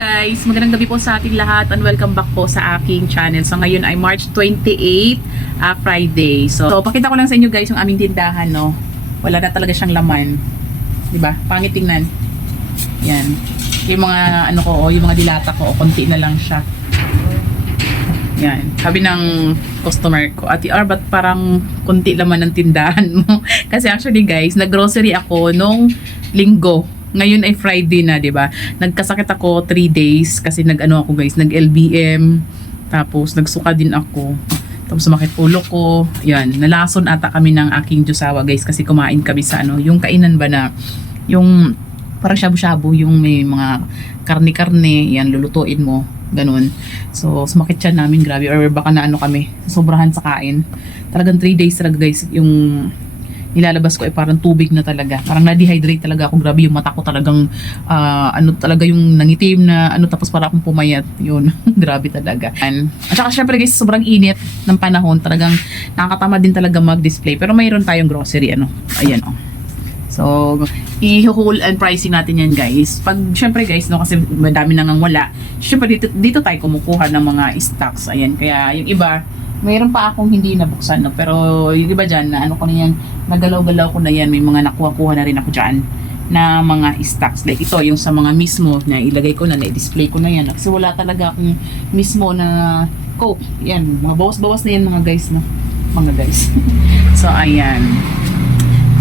Guys, magandang gabi po sa ating lahat and welcome back po sa aking channel. So ngayon ay March 28, ah, Friday. So, so pakita ko lang sa inyo guys yung aming tindahan, no. Wala na talaga siyang laman. 'Di ba? Pangit tingnan. Yan. Yung mga ano ko, oh, yung mga dilata ko, oh, konti na lang siya. Yan. Sabi ng customer ko, Ate R, ba't parang konti laman ng tindahan mo? Kasi actually guys, nag-grocery ako nung linggo. Ngayon ay Friday na, 'di ba? Nagkasakit ako 3 days kasi nag-ano ako guys, nag-LBM. Tapos nagsuka din ako. Tapos sumakit ulo ko. Yan, nalason ata kami ng aking Diyosawa guys kasi kumain kami sa ano, yung kainan ba na yung parang shabu-shabu yung may mga karne-karne, yan lulutuin mo, ganun. So, sumakit siya namin, grabe. Or baka na ano kami, sobrahan sa kain. Talagang 3 days talaga guys, yung nilalabas ko ay parang tubig na talaga. Parang na-dehydrate talaga ako. Grabe yung mata ko talagang ah, ano talaga yung nangitim na ano tapos para akong pumayat. Yun. Grabe talaga. And, at saka syempre guys, sobrang init ng panahon. Talagang nakakatama din talaga mag-display. Pero mayroon tayong grocery ano. Ayan oh. So, i-haul and pricing natin yan guys. Pag, syempre guys, no, kasi madami nang wala. Syempre dito, dito tayo kumukuha ng mga stocks. Ayan, kaya yung iba, mayroon pa akong hindi nabuksan, no? pero yung iba dyan, na ano ko na yan, nagalaw-galaw ko na yan, may mga nakuha-kuha na rin ako dyan na mga stocks. Like ito, yung sa mga mismo na ilagay ko na, na-display ko na yan. Kasi wala talaga akong mismo na coke. Yan, mga bawas-bawas na yan mga guys, no? Mga guys. so, ayan.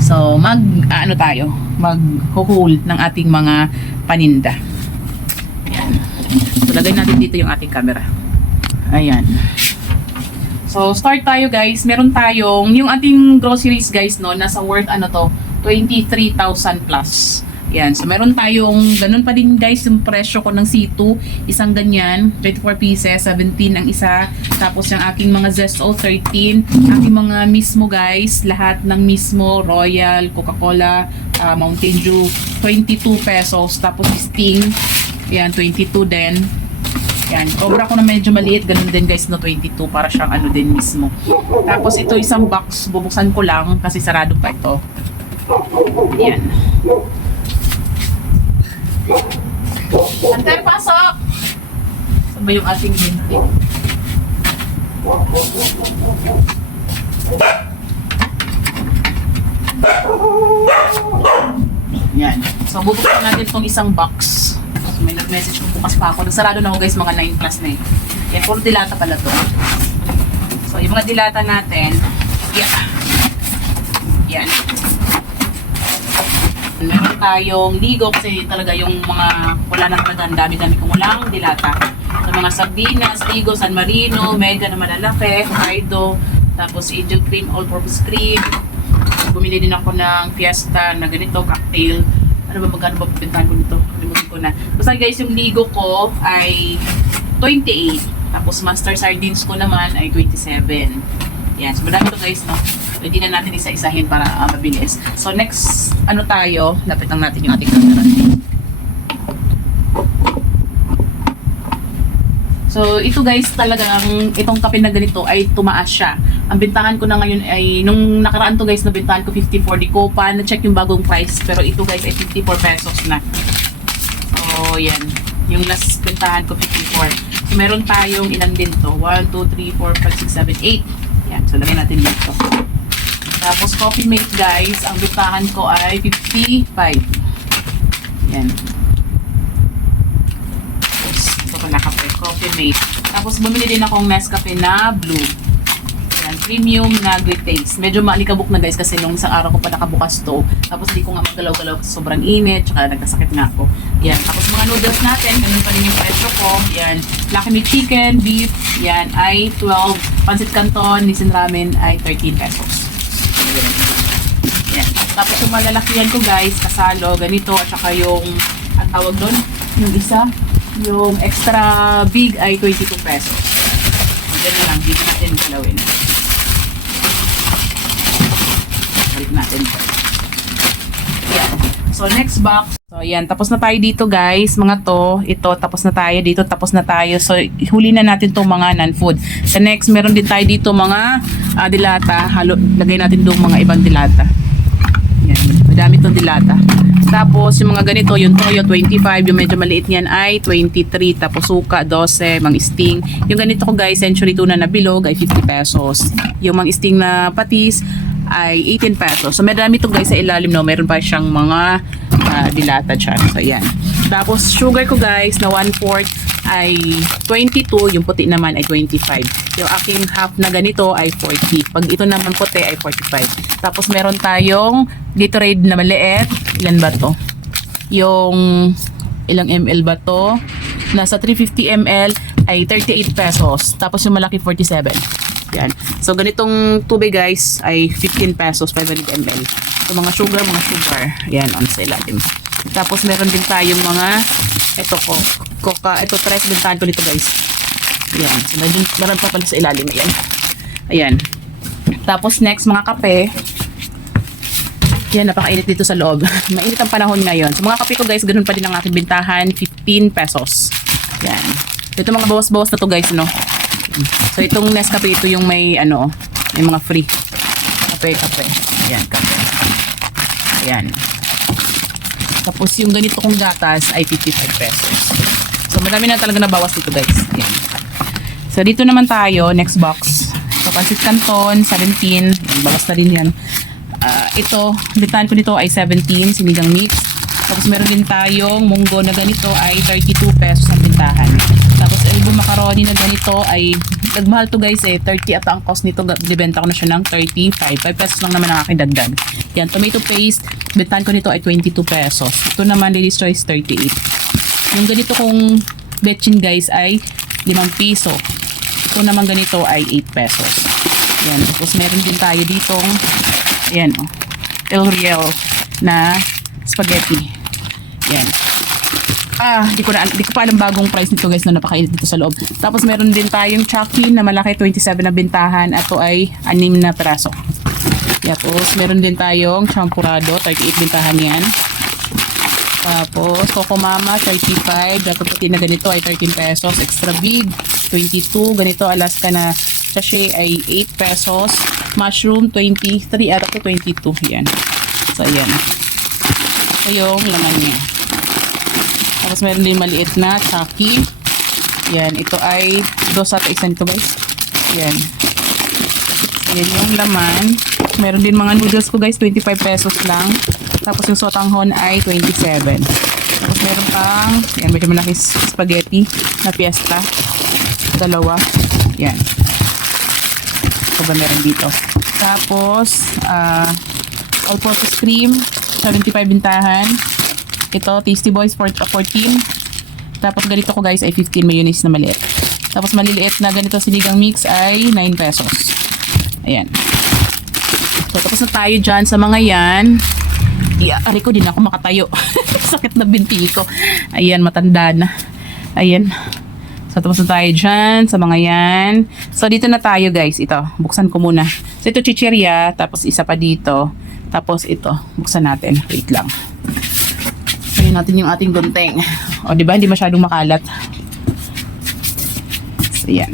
So, mag, ah, ano tayo, mag-hold ng ating mga paninda. Ayan. So, lagay natin dito yung ating camera. Ayan. So, start tayo guys. Meron tayong, yung ating groceries guys, no, nasa worth ano to, 23,000 plus. Yan. So, meron tayong, ganun pa din guys, yung presyo ko ng C2. Isang ganyan, 24 pieces, 17 ang isa. Tapos yung aking mga Zesto, 13. Aking mga mismo guys, lahat ng mismo, Royal, Coca-Cola, ah, Mountain Dew, 22 pesos. Tapos Sting, yan, 22 din. Yan, cobra ko na medyo maliit, ganun din guys, no, 22, para siyang ano din mismo. Tapos ito isang box, bubuksan ko lang kasi sarado pa ito. Yan. Antay, pasok! Saan ba yung ating binti? Yan. So, bubuksan natin itong isang box. May nag-message ko bukas pa ako. Nagsarado na ako guys, mga 9 plus na eh. Yan, puro dilata pala to. So, yung mga dilata natin, yan. Yan. Meron tayong ligo kasi talaga yung mga wala na talaga ang dami-dami kong walang dilata. So, mga Sabinas, Ligo, San Marino, Mega na malalaki, Fido, tapos Angel Cream, All-Purpose Cream. Bumili din ako ng Fiesta na ganito, cocktail. Ano ba, magkano ba pintahan ko nito? Ko na. Basta guys, yung ligo ko ay 28. Tapos master sardines ko naman ay 27. Yan. So, madami to guys, no? Pwede na natin isa-isahin para ah, mabilis. So, next, ano tayo? Lapit lang natin yung ating camera. So, ito guys, talagang itong kape na ganito ay tumaas siya. Ang bintahan ko na ngayon ay, nung nakaraan to guys, nabintahan ko 54. Di ko pa na-check yung bagong price. Pero ito guys ay 54 pesos na. Yan. Yung last bintahan ko 54. So, meron tayong ilan din to? 1, 2, 3, 4, 5, 6, 7, 8. Yan. So, lagyan natin dito. Tapos, coffee mate guys, ang bintahan ko ay 55. Yan. Tapos, ito pala kape, coffee mate. Tapos, bumili din akong Nescafe na blue. Premium na great taste. Medyo maalikabok na guys kasi nung isang araw ko pa nakabukas to. Tapos di ko nga magalaw-galaw sobrang init, tsaka nagkasakit nga ako. Yan, tapos mga noodles natin, ganun pa rin yung presyo ko. Yan, Lucky Me Chicken, beef, yan ay 12. Pancit Canton, Nissin Ramen ay 13 pesos. Yan. Tapos yung malalakihan ko guys, kasalo, ganito, at saka yung, ang tawag doon, yung isa, yung extra big ay 22 pesos. Ganun lang, dito natin galawin. Natin. Yan. So, next box. So, yan. Tapos na tayo dito, guys. Mga to. Ito, tapos na tayo. Dito, tapos na tayo. So, huli na natin itong mga non-food. Sa next, meron din tayo dito mga ah, dilata. Halo, lagay natin doon mga ibang dilata. Yan. Madami tong dilata. Tapos, yung mga ganito, yung toyo, 25. Yung medyo maliit niyan ay 23. Tapos, suka, 12. Mang sting. Yung ganito ko guys, century tuna na bilog ay 50 pesos. Yung mang sting na patis ay 18 pesos. So, madami to guys sa ilalim, no? Meron pa siyang mga ah, dilata dyan. So, yan. Tapos, sugar ko guys, na 1 4 ay 22, yung puti naman ay 25. Yung aking half na ganito ay 40. Pag ito naman puti ay 45. Tapos meron tayong Gatorade na maliit. Ilan ba to? Yung ilang ml ba to? Nasa 350 ml ay 38 pesos. Tapos yung malaki 47. Yan. So ganitong tubig guys ay 15 pesos 500 ml. So mga sugar, mga sugar. Yan on sa ilalim. Tapos meron din tayong mga ito ko, coca, ito tres bintahan ko nito guys. Yan. So meron, meron pa pala sa ilalim. Ayan. Ayan. Tapos next mga kape. Yan, napakainit dito sa loob. Mainit ang panahon ngayon. So mga kape ko guys, ganun pa din ang aking bintahan. 15 pesos. Yan. Ito mga bawas-bawas na to guys, no? So itong Nescafe, ito yung may ano, may mga free. Kape, kape. Ayan, kape. Ayan. Tapos yung ganito kong gatas ay 55 pesos. So madami na talaga nabawas dito guys. Ayan. So dito naman tayo, next box. So Pancit Canton, 17. Bawas na rin yan. Ah, ito, bintahan ko nito ay 17, sinigang mix. Tapos meron din tayong munggo na ganito ay 32 pesos ang bintahan. Tapos elbow macaroni na ganito ay nagmahal to guys eh 30 at ang cost nito. Libenta ko na siya ng 35 5 pesos lang naman ang aking dagdag. Yan tomato paste. Bintahan ko nito ay 22 pesos. Ito naman ladies choice 38 yung ganito kong betchin guys ay 5 piso. Ito naman ganito ay 8 pesos. Yan tapos meron din tayo ditong yan oh El Real na spaghetti yan Ah, di ko na di ko pa alam bagong price nito guys na napakainit dito sa loob. Tapos meron din tayong Chucky na malaki 27 na bintahan. Ito ay 6 na peraso. Tapos meron din tayong champurado 38 bintahan yan. Tapos Coco Mama 35, dapat puti na ganito ay 13 pesos. Extra big 22, ganito Alaska na sachet ay 8 pesos. Mushroom 23 at ito 22 yan. So ayan. Ito yung laman niya. Tapos meron din maliit na Chucky. Yan, ito ay dos at isa nito guys. Yan. Yan yung laman. Meron din mga noodles ko guys, 25 pesos lang. Tapos yung sotanghon ay 27. Tapos meron pang, yan, medyo malaki spaghetti na fiesta. Dalawa. Yan. Ito ba meron dito? Tapos, ah, all-purpose cream, 75 bintahan. Ito, Tasty Boys for 14. Tapos ganito ko guys ay 15 mayonnaise na maliit. Tapos maliliit na ganito sinigang mix ay 9 pesos. Ayan. So tapos na tayo dyan sa mga yan. Yeah, ari ko din ako makatayo. Sakit na binti ko. Ayan, matanda na. Ayan. So tapos na tayo dyan sa mga yan. So dito na tayo guys. Ito, buksan ko muna. So ito chichirya. Tapos isa pa dito. Tapos ito, buksan natin. Wait lang. Ayun natin yung ating gunteng. O, di ba? Hindi masyadong makalat. So, yan.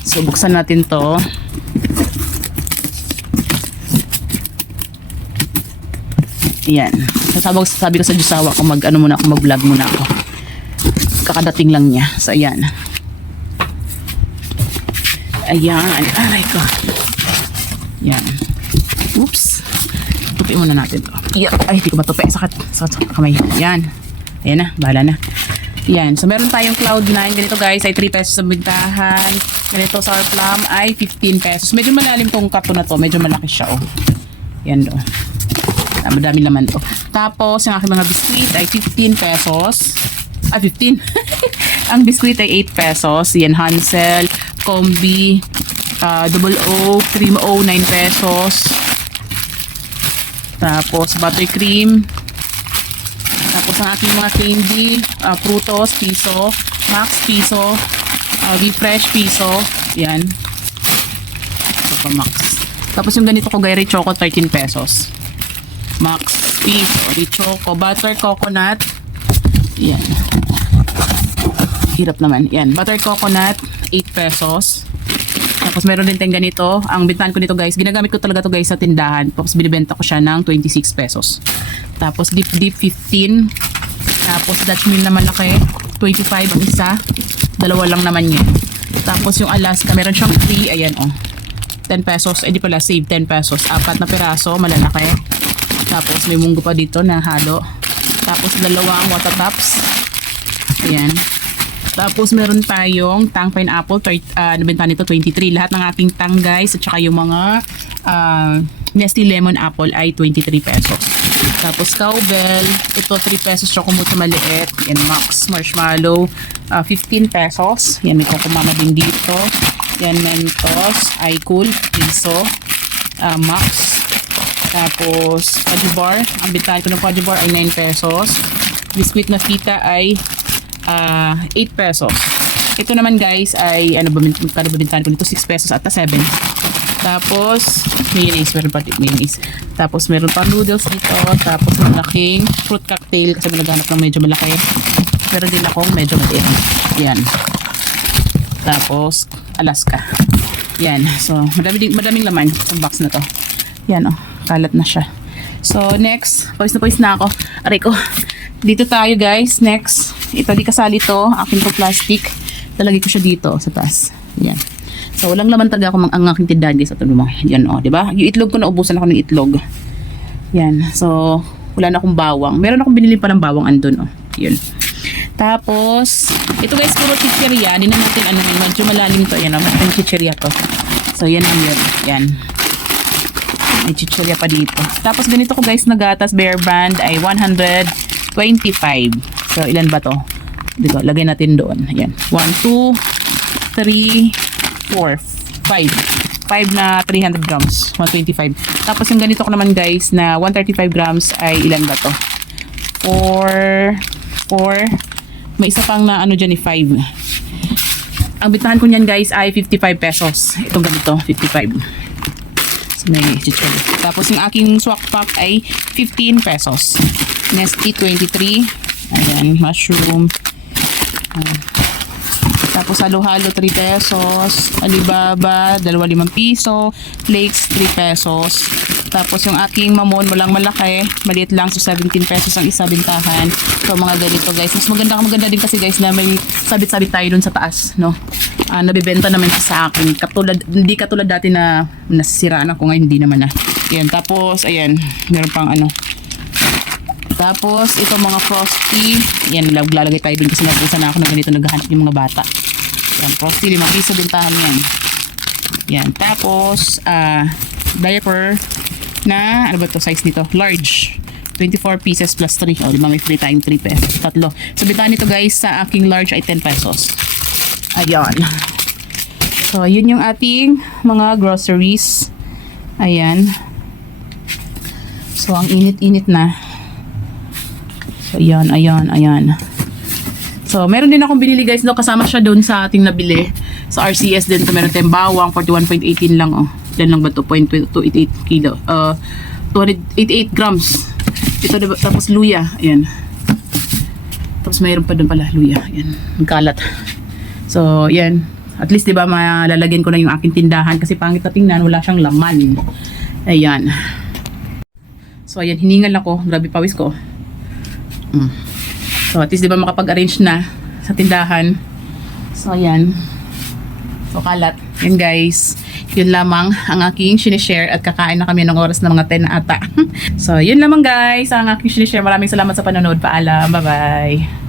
So, buksan natin to. Yan. Sasabi, sabi ko sa Diyosawa ko mag ano muna ako, mag-vlog muna ako. Kakadating lang niya. So, ayan. Ayan. Aray ko. Yan. Oops. Tupi muna natin to. Yeah. Ay, di ko matupi. Sakit. Sakit sa kamay. Yan. Ayan na. Bahala na. Yan. So, meron tayong Cloud9. Ganito guys ay 3 pesos sa bintahan. Ganito sour plum ay 15 pesos. Medyo malalim tong kato na to. Medyo malaki siya oh. Yan do. Ah, madami naman to. Tapos, yung aking mga biskuit ay 15 pesos. Ah, 15. Ang biskuit ay 8 pesos. Yan, Hansel, Combi, ah, Double O, Cream O, 9 pesos. Tapos, buttercream. Tapos, ang aking mga candy, ah, Frutos, piso. Max, piso. Uh, Refresh, piso. Yan. Ito Max. Tapos, yung ganito ko, Gary Choco, 13 pesos. Max piso, Richoco, butter coconut. Yan. Hirap naman. Yan. Butter coconut, 8 pesos. Tapos meron din tayong ganito. Ang bintahan ko nito guys, ginagamit ko talaga to guys sa tindahan. Tapos binibenta ko siya ng 26 pesos. Tapos deep deep 15. Tapos Dutch meal naman laki, 25 ang isa. Dalawa lang naman yun. Tapos yung Alaska, meron siyang free. Ayan oh. 10 pesos. Eh di pala, save 10 pesos. Apat na piraso, malalaki. Tapos may munggo pa dito na halo. Tapos dalawang water tops. Ayan. Tapos meron tayong tang pineapple, uh, nabenta nito 23. Lahat ng ating tang guys at saka yung mga ah, Nestle Lemon Apple ay 23 pesos. Tapos cowbell, ito 3 pesos chocolate maliit. Yan Max Marshmallow, ah, 15 pesos. Yan may kokomama din dito. Yan Mentos, iCool, piso, ah, Max. Tapos, Pudgy Bar. Ang bintahan ko ng Pudgy ay 9 pesos. Biscuit na fita ay ah 8 pesos. Ito naman guys ay ano ba kano ba bintahan ko nito 6 pesos at 7. Tapos mayonnaise meron pa din mayonnaise. Tapos meron pa noodles dito, tapos malaking fruit cocktail kasi naghanap ng medyo malaki. Meron din akong medyo maliit. Yan. Tapos Alaska. Yan. So, madami madaming laman sa box na to. Yan oh, kalat na siya. So, next, pawis na pawis na ako. Aray ko. Dito tayo guys. Next, ito di kasali to. Akin to plastic. Talagay ko siya dito sa taas. Yan. So, walang laman talaga ako ang aking tindahan guys. Ito mo. Yan oh, di ba? Yung itlog ko naubusan ako ng itlog. Yan. So, wala na akong bawang. Meron akong binili pa ng bawang andun oh. Yun. Tapos, ito guys, puro chicheria. Hindi na natin ano, medyo malalim to. Yan oh, mas chicheria to. So, yan lang yun. Yan. May chichirya pa dito. Tapos ganito ko guys na gatas bear brand ay 125. So ilan ba to? Dito, lagay natin doon. Ayan. 1, 2, 3, 4, 5. 5 na 300 grams. 125. Tapos yung ganito ko naman guys na 135 grams ay ilan ba to? 4, 4. May isa pang na ano dyan ni 5. Ang bitahan ko niyan guys ay 55 pesos. Itong ganito, 55 may chichiri. Tapos yung aking swak pack ay 15 pesos. Nesty 23. Ayan, mushroom. Ayan. Tapos halo-halo 3 pesos. Alibaba, 2.5 piso. Flakes 3 pesos. Tapos yung aking mamon, walang malaki. Maliit lang. So 17 pesos ang isa bintahan. So mga ganito guys. Mas maganda maganda din kasi guys na may sabit-sabit tayo dun sa taas. No? Ah, nabibenta naman siya sa akin. Katulad, hindi katulad dati na nasisiraan ako ngayon. Hindi naman na. Ayan. Tapos, ayan. Meron pang ano. Tapos, ito mga frosty. Yan, lalagay tayo din kasi nabusan na ako na ganito naghahanap yung mga bata. Yan, frosty, 5 piso bintahan yan. Yan, tapos, ah, diaper na, ano ba to size nito? Large. 24 pieces plus 3. O, di ba may free tayong 3 pesos? Tatlo. So, bintahan nito guys sa aking large ay 10 pesos. Ayan. So, yun yung ating mga groceries. Ayan. So, ang init-init na. Ayan, ayan, ayan. So, meron din akong binili guys, no, kasama siya doon sa ating nabili. Sa RCS din, so, meron tayong bawang, 41.18 lang, oh. Yan lang ba to? 0.288 kilo. Uh, 288 grams. Ito, diba? tapos luya, ayan. Tapos mayroon pa doon pala, luya, ayan. Ang. So, yan. At least, di ba, malalagyan ko na yung aking tindahan kasi pangit na tingnan, wala siyang laman. Ayan. So, ayan, hiningal ako. Grabe pawis ko. Mm. So, at least, di ba, makapag-arrange na sa tindahan. So, ayan. So, kalat. Yan, guys. Yun lamang ang aking sinishare at kakain na kami ng oras ng mga 10 ata. so, yun lamang, guys. Ang aking sinishare. Maraming salamat sa panonood. Paalam. Bye-bye.